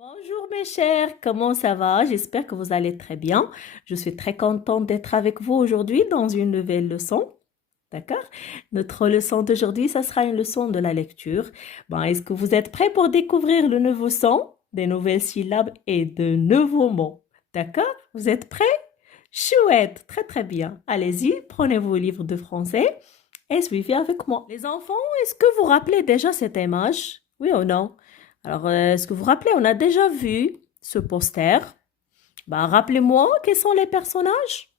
Bonjour mes chers, comment ça va? J'espère que vous allez très bien. Je suis très contente d'être avec vous aujourd'hui dans une nouvelle leçon. D'accord? Notre leçon d'aujourd'hui, ça sera une leçon de la lecture. Bon, est-ce que vous êtes prêts pour découvrir le nouveau son, des nouvelles syllabes et de nouveaux mots? D'accord? Vous êtes prêts? Chouette, très très bien. Allez-y, prenez vos livres de français et suivez avec moi. Les enfants, est-ce que vous rappelez déjà cette image? Oui ou non? Alors, est-ce que vous vous rappelez, on a déjà vu ce poster. Ben, rappelez-moi, quels sont les personnages?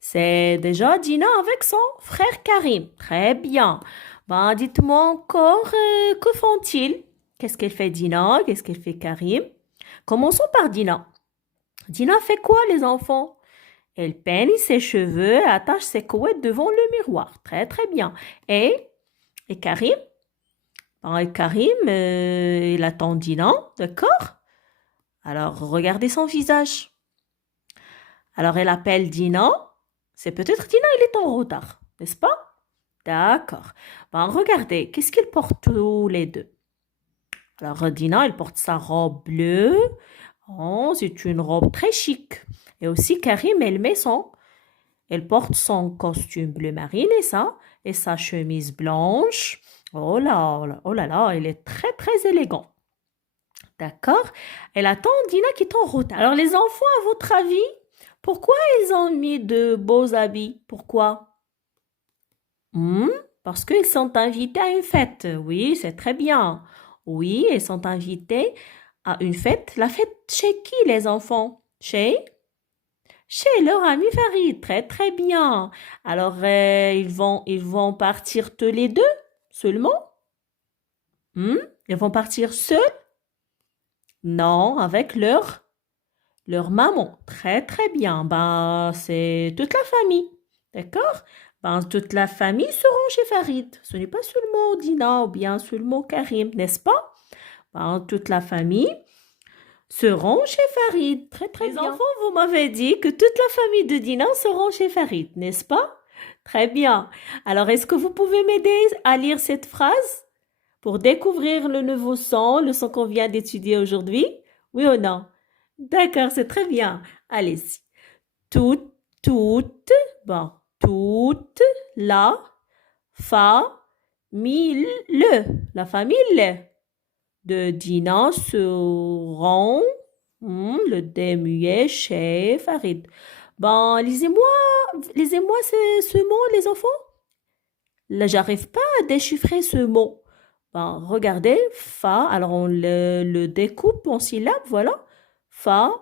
C'est déjà Dina avec son frère Karim. Très bien. Ben, dites-moi encore, que font-ils? Qu'est-ce qu'elle fait Dina? Qu'est-ce qu'elle fait Karim? Commençons par Dina. Dina fait quoi, les enfants? Elle peigne ses cheveux, attache ses couettes devant le miroir. Très, très bien. Et Karim? Ben, Karim, il attend Dina, d'accord? Alors, regardez son visage. Alors, elle appelle Dina. C'est peut-être Dina, il est en retard, n'est-ce pas? D'accord. Ben, regardez, qu'est-ce qu'ils portent tous les deux? Alors, Dina, elle porte sa robe bleue. Oh, c'est une robe très chic. Et aussi, Karim, elle porte son costume bleu marine et sa chemise blanche. Oh là là, elle est très, très élégante. D'accord? Elle attend Dina qui est en retard. Alors, les enfants, à votre avis, pourquoi ils ont mis de beaux habits? Pourquoi? Hmm, Parce qu'ils sont invités à une fête. Oui, c'est très bien. Oui, ils sont invités à une fête. La fête chez qui, les enfants? Chez leur ami Farid. Très, très bien. Alors, ils vont partir tous les deux seulement? Hmm, Ils vont partir seuls? Non, avec leur maman. Très, très bien. Ben, c'est toute la famille. D'accord? Ben, toute la famille seront chez Farid. Ce n'est pas seulement Dina ou bien seulement Karim, n'est-ce pas? Ben, toute la famille seront chez Farid. Très, très bien. Les enfants, vous m'avez dit que toute la famille de Dina seront chez Farid, n'est-ce pas? Très bien. Alors, est-ce que vous pouvez m'aider à lire cette phrase pour découvrir le son qu'on vient d'étudier aujourd'hui? Oui ou non? D'accord, c'est très bien. Allez-y. Toute, toute, bon, toute la famille, la famille de Dina se rend, le démuet chez Farid. Bon, lisez-moi ce mot, les enfants. Là, j'arrive pas à déchiffrer ce mot. Ben, regardez, fa, alors on le découpe en syllabes, voilà. Fa,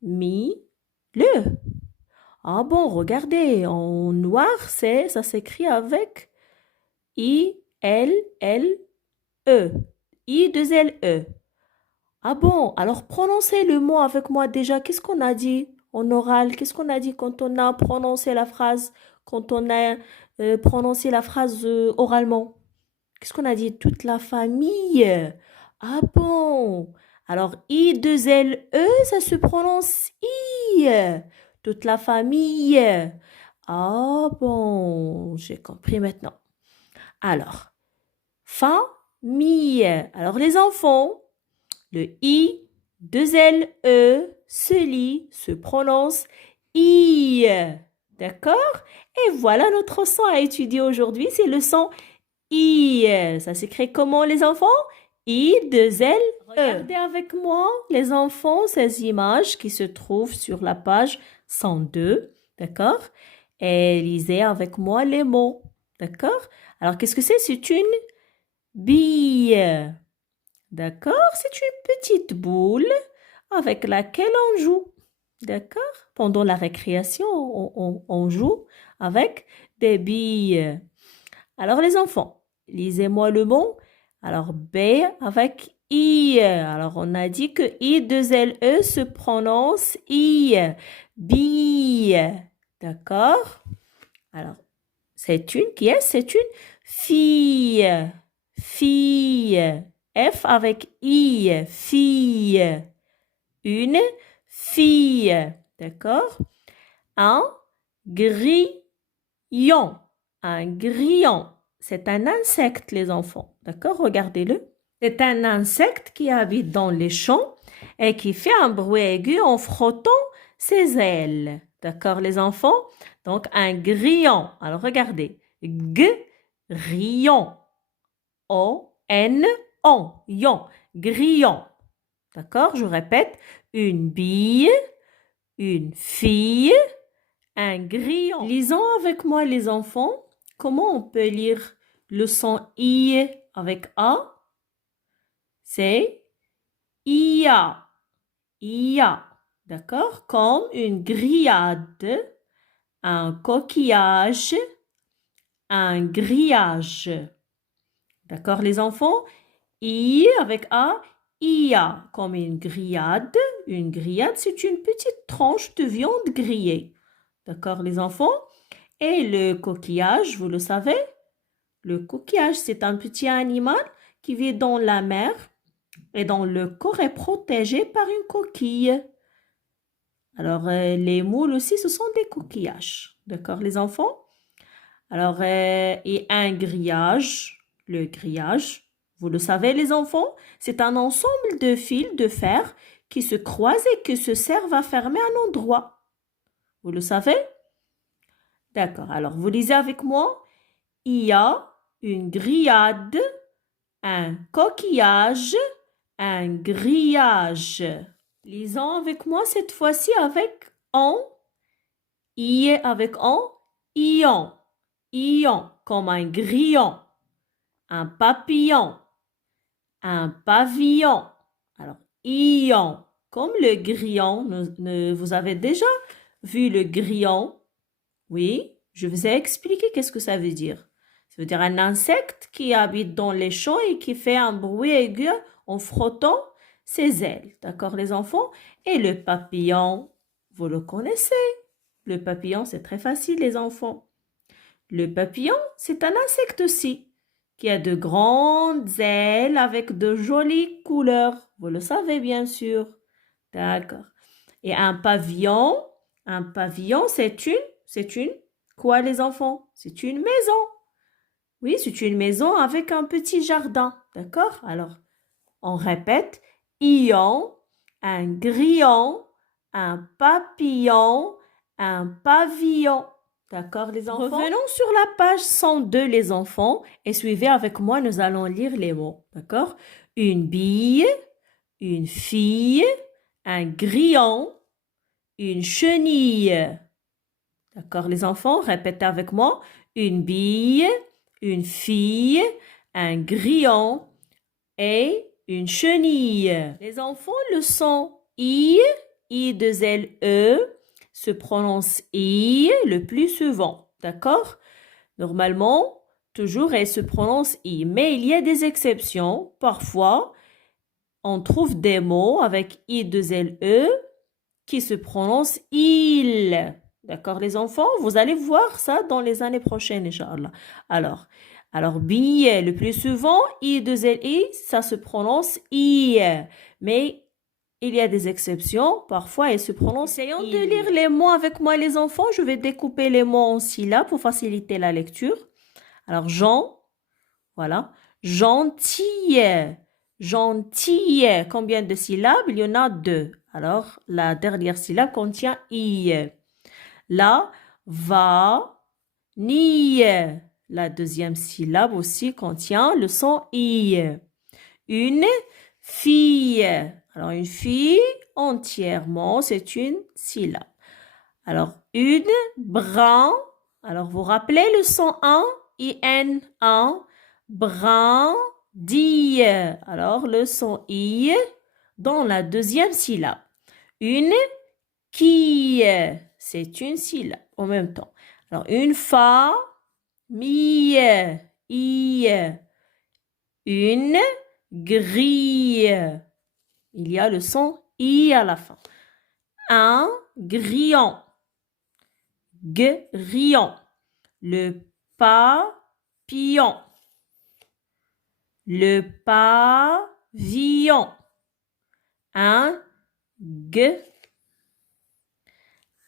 mi, le. Ah bon, regardez, en noir, ça s'écrit avec I-L-L-E. I-2-L-E. Ah bon, alors prononcez le mot avec moi déjà. Qu'est-ce qu'on a dit en oral? Qu'est-ce qu'on a dit quand on a prononcé la phrase, quand on a prononcé la phrase oralement? Qu'est-ce qu'on a dit? Toute la famille. Ah bon. Alors, I-2-L-E, ça se prononce I. Toute la famille. Ah bon, j'ai compris maintenant. Alors, famille. Alors, les enfants, le I, 2-L-E, se prononce I. D'accord? Et voilà notre son à étudier aujourd'hui. C'est le son I. Ça s'écrit comment, les enfants? I, 2-L, E. Regardez avec moi, les enfants, ces images qui se trouvent sur la page 102. D'accord? Et lisez avec moi les mots. D'accord? Alors, qu'est-ce que c'est? C'est une bille. D'accord? C'est une petite boule avec laquelle on joue. D'accord? Pendant la récréation, on joue avec des billes. Alors, les enfants, lisez-moi le mot. Alors, B avec I. Alors, on a dit que I, 2-L-E se prononce I. Bille. D'accord? Alors, c'est une fille. Fille. F avec I. Fille. Une fille. D'accord? Un grillon. Un grillon. C'est un insecte, les enfants. D'accord? Regardez-le. C'est un insecte qui habite dans les champs et qui fait un bruit aigu en frottant ses ailes. D'accord, les enfants? Donc, un grillon. Alors, regardez. Grillon. O-N-O. Yon. Grillon. D'accord, je répète. Une bille, une fille, un grillon. Lisons avec moi, les enfants. Comment on peut lire le son I avec A? C'est IA. IA. D'accord? Comme une grillade, un coquillage, un grillage. D'accord, les enfants? I avec A, IA. Comme une grillade. Une grillade, c'est une petite tranche de viande grillée. D'accord, les enfants? Et le coquillage, vous le savez? Le coquillage, c'est un petit animal qui vit dans la mer et dont le corps est protégé par une coquille. Alors, les moules aussi, ce sont des coquillages. D'accord, les enfants? Alors, et un grillage, le grillage, vous le savez, les enfants, c'est un ensemble de fils de fer qui se croisent et qui se servent à fermer un endroit. Vous le savez? D'accord, alors vous lisez avec moi. Il y a une grillade, un coquillage, un grillage. Lisons avec moi cette fois-ci avec on. I avec on. Ion. Ion, comme un grillon. Un papillon. Un pavillon. Alors, ion, comme le grillon. Vous avez déjà vu le grillon? Oui, je vous ai expliqué qu'est-ce que ça veut dire. Ça veut dire un insecte qui habite dans les champs et qui fait un bruit aigu en frottant ses ailes. D'accord, les enfants? Et le papillon, vous le connaissez. Le papillon, c'est très facile, les enfants. Le papillon, c'est un insecte aussi, qui a de grandes ailes avec de jolies couleurs. Vous le savez, bien sûr. D'accord. Et un pavillon, c'est une, quoi les enfants? C'est une maison. Oui, c'est une maison avec un petit jardin. D'accord? Alors, on répète. Ion, un grillon, un papillon, un pavillon. D'accord, les enfants? Revenons sur la page 102, les enfants, et suivez avec moi, nous allons lire les mots. D'accord? Une bille, une fille, un grillon, une chenille. D'accord, les enfants, répétez avec moi. Une bille, une fille, un grillon et une chenille. Les enfants, le son I de L, E, se prononce I le plus souvent. D'accord? Normalement, toujours, elle se prononce I. Mais il y a des exceptions. Parfois, on trouve des mots avec I de L, E qui se prononcent il. D'accord, les enfants? Vous allez voir ça dans les années prochaines, Inch'Allah. Alors, billet, le plus souvent, I, 2 L, I, ça se prononce I. Mais il y a des exceptions. Parfois, il se prononce Essayons de lire les mots avec moi, les enfants. Je vais découper les mots en syllabes pour faciliter la lecture. Alors, Jean, voilà. Gentille. Gentille. Combien de syllabes? Il y en a 2. Alors, la dernière syllabe contient I. La, va, ni. La deuxième syllabe aussi contient le son I. Une fille. Alors, une fille, entièrement, c'est une syllabe. Alors, une, brun. Alors, vous rappelez le son un, I-N, un. Brun, dit. Alors, le son I dans la deuxième syllabe. Une qui, c'est une syllabe en même temps. Alors, une fa, mi, i. Une grille. Il y a le son I à la fin. Un grillon. Grillon. Le papillon. Le pavillon. Un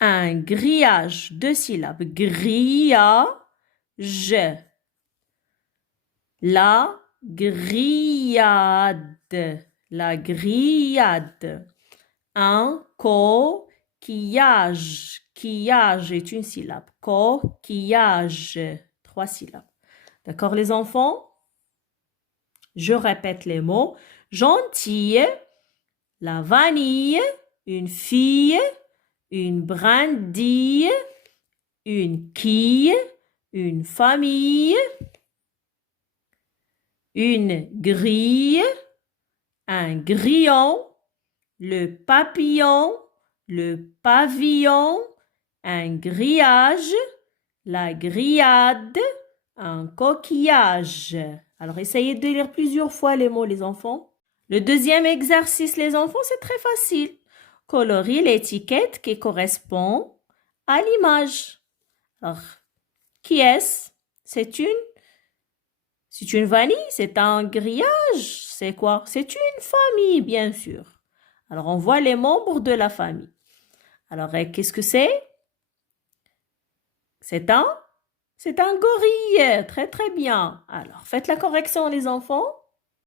grillage. 2 syllabes. Grillage. La grillade. La grillade. Un coquillage. Quillage est une syllabe. Coquillage. 3 syllabes. D'accord, les enfants? Je répète les mots. Gentille, la vanille, une fille, une brindille, une quille, une famille, une grille, un grillon, le papillon, le pavillon, un grillage, la grillade, un coquillage. Alors, essayez de lire plusieurs fois les mots, les enfants. Le deuxième exercice, les enfants, c'est très facile. Colorier l'étiquette qui correspond à l'image. Alors, qui est-ce? C'est une vanille, c'est un grillage, c'est quoi? C'est une famille, bien sûr. Alors, on voit les membres de la famille. Alors, qu'est-ce que c'est? C'est un gorille. Très, très bien. Alors, faites la correction, les enfants.